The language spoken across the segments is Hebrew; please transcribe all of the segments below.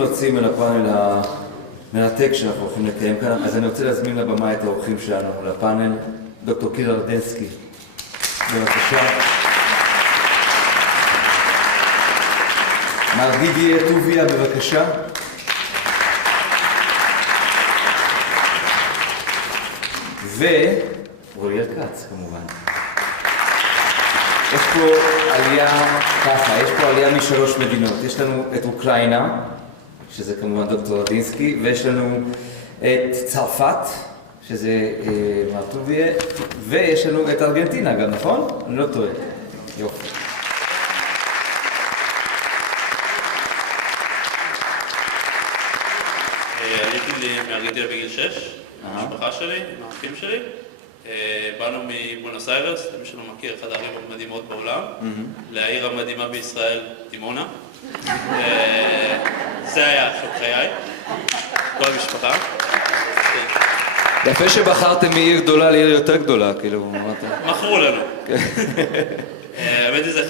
רוצים להוציא מן הפאנל המרתק שאנחנו הולכים לקיים כאן, אז אני רוצה להזמין לבמה את האורחים שלנו לפאנל, דוקטור קירה רדנסקי. בבקשה. מר דידיה טוביה, בבקשה. ואוריאל כץ, כמובן. יש פה עלייה, ככה, יש פה עלייה משלוש מדינות. יש לנו את אוקראינה, שזה כמובן דוקטור רדינסקי, ויש לנו את צרפת, שזה מר טוביה, ויש לנו את ארגנטינה גם, נכון? אני לא טועה. יופי. עליתי מארגנטינה בגיל 6, המשפחה שלי, עם האחים שלי. באנו מבואנוס איירס, למי שלא מכיר, אחד הערים המדהימות בעולם, לעיר המדהימה בישראל, דימונה. זה היה שוק חיי, כל המשפחה. יפה שבחרתם מעיר גדולה לעיר יותר גדולה, כאילו, מכרו לנו. האמת היא, זה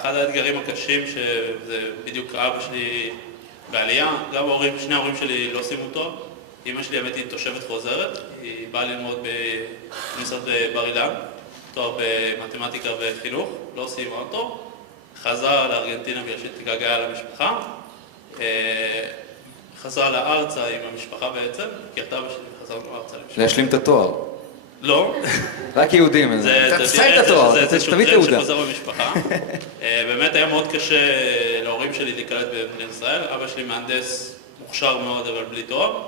אחד האתגרים הקשים, שזה בדיוק אבא שלי בעלייה, גם שני ההורים שלי לא סיימו תואר. אמא שלי, האמת היא, תושבת חוזרת, היא באה ללמוד באוניברסיטת בר אילן, תואר במתמטיקה וחינוך, לא סיימה אותו, חזרה לארגנטינה בגלל שהתגעגעה למשפחה, חזרה לארצה עם המשפחה בעצם, הכרתה אבא שלי וחזרנו לארצה למשפחה. להשלים את התואר. לא. רק יהודים. תסיים את התואר, תביא תעודה. זה שחוזר במשפחה. באמת היה מאוד קשה להורים שלי להיקלט במדינת ישראל. אבא שלי מהנדס מוכשר מאוד אבל בלי תואר.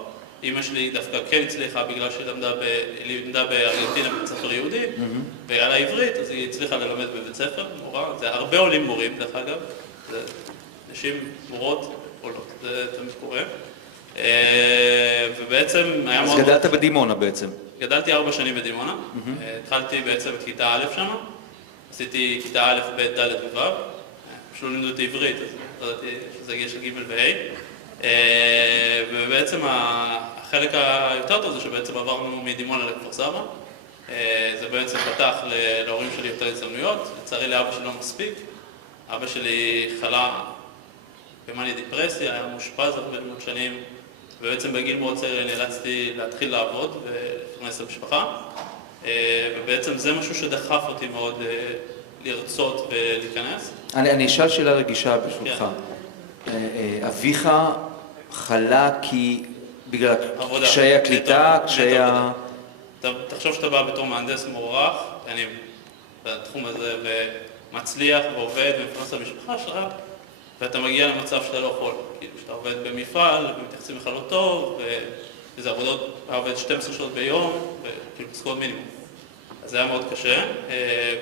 אמא שלי דווקא כן הצליחה בגלל שהיא למדה בארגנטינה בבית ספר יהודי, והיה לה עברית, אז היא הצליחה ללמד בבית ספר, מורה. זה הרבה עולים מורים דרך אגב. זה נשים מורות עולות, זה תמיד קורה. ובעצם היה מאוד... אז גדלת בדימונה בעצם. גדלתי 4 שנים בדימונה, התחלתי בעצם כיתה א' שם, עשיתי כיתה א', ב', ד' וו', פשוט לימדו אותי עברית, אז ידעתי שזה הגיע של ג' וה', ובעצם החלק היותר טוב זה שבעצם עברנו מדימונה לכפר סבא, זה בעצם פתח להורים שלי יותר הזדמנויות, לצערי לאבא שלי לא מספיק, אבא שלי חלה במאניה דיפרסיה, היה מאושפז הרבה מאוד שנים, ובעצם בגיל מאוד צעיר נאלצתי להתחיל לעבוד ולפרנס את המשפחה, ובעצם זה משהו שדחף אותי מאוד לרצות ולהיכנס. אני אשאל שאלה רגישה ברשותך. אביך חלה כי בגלל קשיי הקליטה, קשיי ה... תחשוב שאתה בא בתור מהנדס מוערך, אני בתחום הזה ומצליח ועובד ומפרנס את המשפחה שלך, ואתה מגיע למצב שאתה לא יכול, כאילו שאתה עובד במפעל ומתייחסים לך לא טוב, וזה עבודות, אתה עובד 12 שעות ביום, וכאילו משכורת מינימום. אז זה היה מאוד קשה,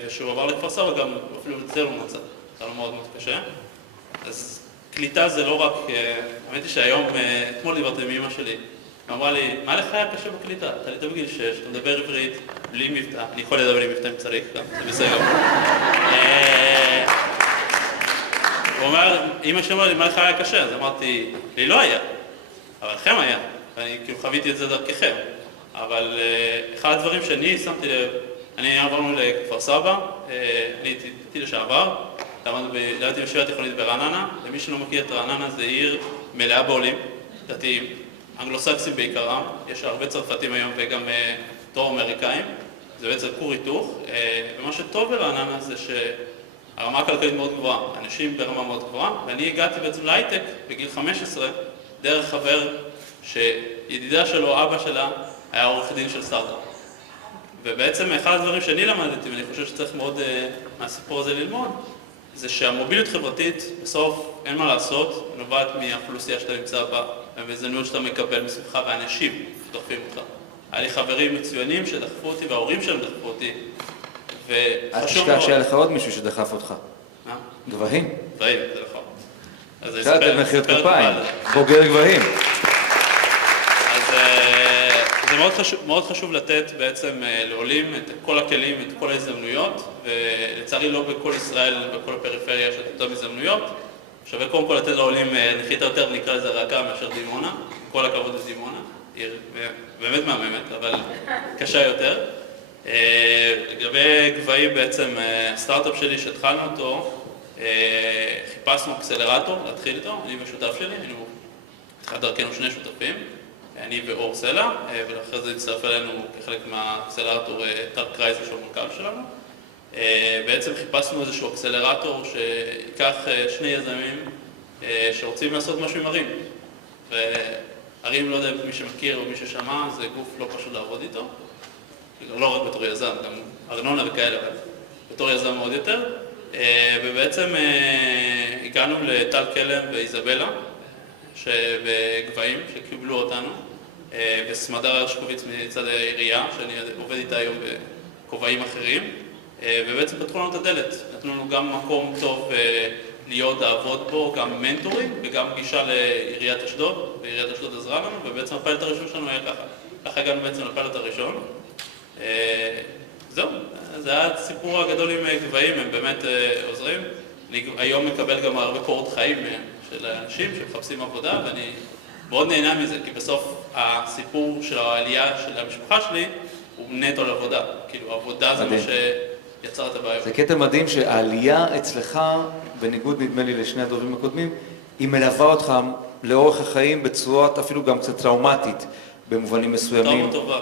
וכשהוא עבר לכפר סבא גם אפילו זה לא מצא, זה היה לו מאוד מאוד קשה. אז קליטה זה לא רק, האמת היא שהיום, אתמול דיברתי עם אמא שלי, היא אמרה לי, מה לך היה קשה בקליטה? אתה עלית בגיל 6, אתה מדבר עברית, בלי מבטא, אני יכול לדבר בלי מבטא אם צריך, זה בסדר. הוא אומר, אמא שלי אמרה לי, מה לך היה קשה? אז אמרתי, לי לא היה, אבל לכם היה, ואני כאילו חוויתי את זה דרככם. אבל אחד הדברים שאני שמתי לב, אני עברנו לכפר סבא, אני הייתי לשעבר, למדתי בישיבה תיכונית ברעננה, למי שלא מכיר את רעננה זה עיר מלאה בעולים, דתיים, אנגלוסקסים בעיקרם, יש הרבה צרפתים היום וגם דרום אמריקאים, זה בעצם כור היתוך, ומה שטוב ברעננה זה הרמה הכלכלית מאוד גבוהה, אנשים ברמה מאוד גבוהה, ואני הגעתי בעצם להייטק בגיל 15, דרך חבר שידידה שלו, אבא שלה, היה עורך דין של סטארט-אפ. ובעצם אחד הדברים שאני למדתי, ואני חושב שצריך מאוד מהסיפור הזה ללמוד, זה שהמוביליות חברתית, בסוף אין מה לעשות, נובעת מהאוכלוסייה שאתה נמצא בה, וההזדמנויות שאתה מקבל מסביבך, ואנשים שדוחפים אותך. היה לי חברים מצוינים שדחפו אותי, וההורים שלהם דחפו אותי. אז תשכח שהיה לך עוד מישהו שדחף אותך. מה? גבהים. גבהים, זה נכון. שאלת מחיאות כפיים, בוגר גבהים. אז זה מאוד חשוב לתת בעצם לעולים את כל הכלים, את כל ההזדמנויות, ולצערי לא בכל ישראל, בכל הפריפריה יש את אותם הזדמנויות. שווה קודם כל לתת לעולים נחיתה יותר, נקרא לזה רכה מאשר דימונה, כל הכבוד לדימונה, עיר באמת מהממת, אבל קשה יותר. לגבי גבהים בעצם, הסטארט-אפ שלי שהתחלנו אותו, חיפשנו אקסלרטור להתחיל איתו, אני והשותף שלי, היינו התחילת דרכנו שני שותפים, אני ואור סלע, ולאחרי זה הצטרף אלינו כחלק מהאקסלרטור טל קרייזר שהוא המנכ"ל שלנו. בעצם חיפשנו איזשהו אקסלרטור שיקח שני יזמים שרוצים לעשות משהו עם ערים. וערים, לא יודע מי שמכיר או מי ששמע, זה גוף לא פשוט לעבוד איתו. לא רק בתור יזם, גם ארנונה וכאלה, אבל בתור יזם מאוד יותר. ובעצם הגענו לטל קלם ואיזבלה, בגבעים, שקיבלו אותנו, וסמדר הרשקוביץ מצד העירייה, שאני עובד איתה היום בכובעים אחרים, ובעצם פתחו לנו את הדלת. נתנו לנו גם מקום טוב להיות, לעבוד בו, גם מנטורים, וגם גישה לעיריית אשדוד, ועיריית אשדוד עזרה לנו, ובעצם הפלט הראשון שלנו היה ככה. ככה הגענו בעצם לפלט הראשון. זהו, זה היה הסיפור הגדול עם גבעים, הם באמת עוזרים. אני היום מקבל גם הרבה קורות חיים של אנשים שמחפשים עבודה, ואני מאוד נהנה מזה, כי בסוף הסיפור של העלייה של המשפחה שלי הוא נטו לעבודה. כאילו, עבודה זה מה שיצר את הבעיות. זה קטע מדהים שהעלייה אצלך, בניגוד נדמה לי לשני הדברים הקודמים, היא מלווה אותך לאורך החיים בצורות אפילו גם קצת טראומטית, במובנים מסוימים. טובה,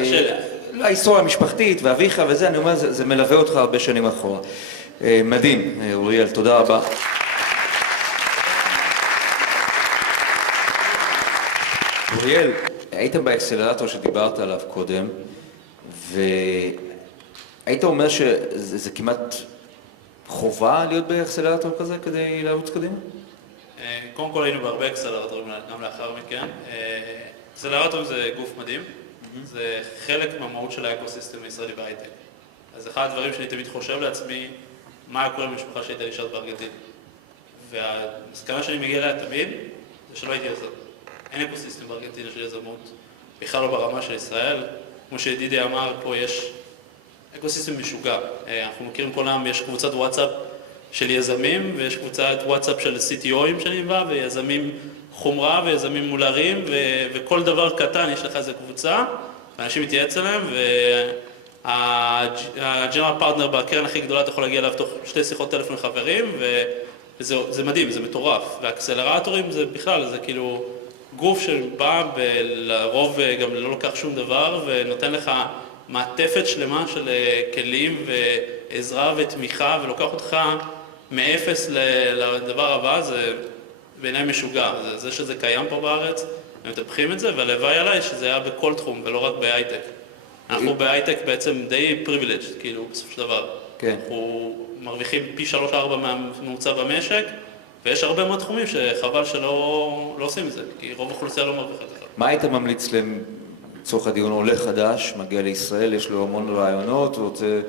מחשלת. ההיסטוריה המשפחתית ואביך וזה, אני אומר, זה מלווה אותך הרבה שנים אחורה. מדהים, אוריאל, תודה רבה. אוריאל, היית באקסלרטור שדיברת עליו קודם, והיית אומר שזה כמעט חובה להיות באקסלרטור כזה כדי לרוץ קדימה? קודם כל היינו בהרבה אקסלרטורים גם לאחר מכן. אקסלרטורים זה גוף מדהים, זה חלק מהמהות של האקוסיסטם הישראלי בהייטק. אז אחד הדברים שאני תמיד חושב לעצמי, מה היה קורה למשפחה שהייתה נשארת בארגנטינה. והמסקנה שאני מגיע אליה תמיד, זה שלא הייתי יזם. אין אקוסיסטם בארגנטינה של יזמות, בכלל לא ברמה של ישראל. כמו שידידי אמר, פה יש אקוסיסטם משוגע. אנחנו מכירים כל העם, יש קבוצת וואטסאפ של יזמים, ויש קבוצת וואטסאפ של CTO'ים שאני בא, ויזמים חומרה ויזמים מולרים, וכל דבר קטן יש לך איזו קבוצה, ואנשים מתייעץ אליהם, והג'נרל פרטנר בקרן הכי גדולה, אתה יכול להגיע אליו תוך 2 שיחות טלפון חברים, וזה מדהים, זה מטורף. והאקסלרטורים זה בכלל, זה כאילו גוף שבא לרוב גם לא לוקח שום דבר, ונותן לך מעטפת שלמה של כלים ועזרה ותמיכה, ולוקח אותך מאפס לדבר הבא, זה בעיניי משוגע. זה שזה קיים פה בארץ, הם מטפחים את זה, והלוואי עליי שזה היה בכל תחום, ולא רק בהייטק. אנחנו בהייטק בעצם די פריבילג', כאילו, בסוף של דבר. כן. אנחנו מרוויחים פי 3-4 מהממוצע במשק, ויש הרבה מאוד תחומים שחבל שלא עושים את זה, כי רוב האוכלוסייה לא מרוויחה את זה. מה היית ממליץ לצורך הדיון עולה חדש, מגיע לישראל, יש לו המון רעיונות, הוא רוצה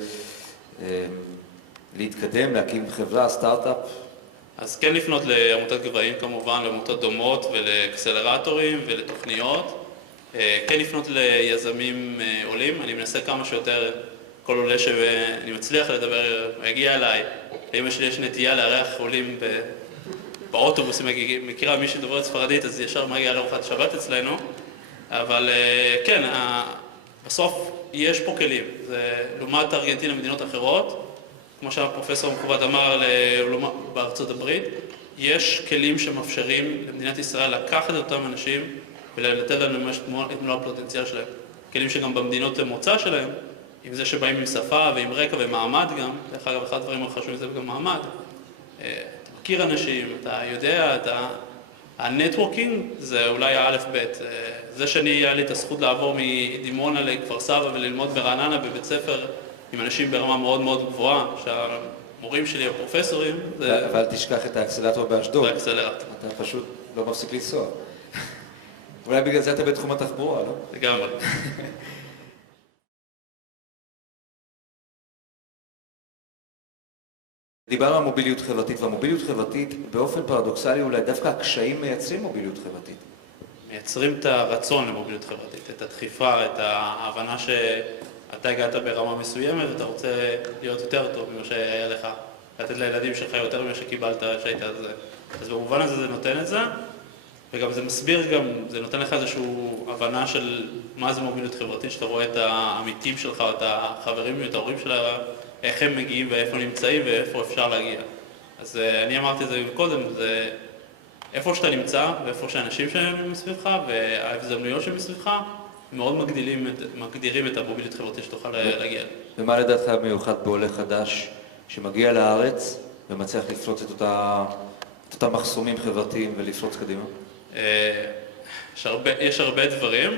להתקדם, להקים חברה, סטארט-אפ? אז כן לפנות לעמותת גבעים כמובן, לעמותות דומות ולאקסלרטורים ולתוכניות. כן לפנות ליזמים עולים, אני מנסה כמה שיותר, כל עולה שאני מצליח לדבר, הוא יגיע אליי. לאמא שלי יש נטייה לארח עולים באוטובוס, אם מכירה מי שדוברת ספרדית, אז ישר מגיע לארוחת שבת אצלנו. אבל כן, בסוף יש פה כלים. זה לעומת ארגנטינה ומדינות אחרות, כמו שהפרופסור המכובד אמר בארצות הברית, יש כלים שמאפשרים למדינת ישראל לקחת את אותם אנשים ולתת לנו את מלוא הפוטנציאל שלהם. כלים שגם במדינות המוצא שלהם, עם זה שבאים עם שפה ועם רקע ומעמד גם, דרך אגב, אחד הדברים החשובים זה גם מעמד. אתה מכיר אנשים, אתה יודע, הנטוורקינג זה אולי האלף-בית. זה היה לי את הזכות לעבור מדימונה לכפר סבא וללמוד ברעננה בבית ספר עם אנשים ברמה מאוד מאוד גבוהה, שהמורים שלי הפרופסורים זה... ואל תשכח את האקסלרטור באשדוד. זה האקסלרטור. אתה פשוט לא מפסיק לנסוע. אולי בגלל זה אתה בתחום התחבורה, לא? לגמרי. דיברנו על מוביליות חברתית, והמוביליות חברתית באופן פרדוקסלי אולי דווקא הקשיים מייצרים מוביליות חברתית. מייצרים את הרצון למוביליות חברתית, את הדחיפה, את ההבנה שאתה הגעת ברמה מסוימת ואתה רוצה להיות יותר טוב ממה שהיה לך, לתת לילדים שלך יותר ממה שקיבלת שהיית על זה. אז במובן הזה זה נותן את זה, וגם זה מסביר גם, זה נותן לך איזושהי הבנה של מה זה מוביליות חברתית, שאתה רואה את העמיתים שלך, את החברים ואת ההורים שלה, איך הם מגיעים ואיפה נמצאים ואיפה אפשר להגיע. אז אני אמרתי את זה קודם, איפה שאתה נמצא ואיפה שהאנשים שהם מסביבך וההזדמנויות שהם מסביבך מאוד מגדירים את המוביליות החברתית שתוכל להגיע. ומה לדעתך מיוחד בעולה חדש שמגיע לארץ ומצליח לפרוץ את אותם מחסומים חברתיים ולפרוץ קדימה? יש הרבה דברים,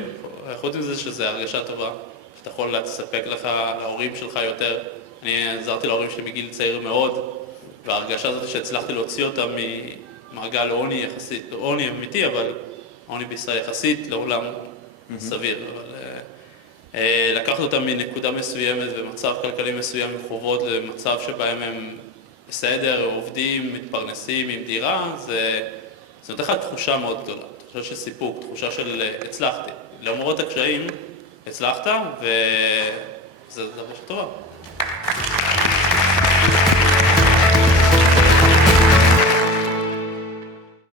חוץ מזה שזה הרגשה טובה, שאתה יכול לספק לך להורים שלך יותר. אני עזרתי להורים שלי מגיל צעיר מאוד, וההרגשה הזאת שהצלחתי להוציא אותם ממעגל עוני יחסית, לא עוני אמיתי, אבל עוני בישראל יחסית לעולם סביר. אבל לקחת אותם מנקודה מסוימת ומצב כלכלי מסוים עם חובות למצב שבהם הם בסדר, עובדים, מתפרנסים עם דירה, זה נותן לך תחושה מאוד גדולה, תחושה של סיפוק, תחושה של הצלחתי. למרות הקשיים, הצלחת, וזה דבר שטובה.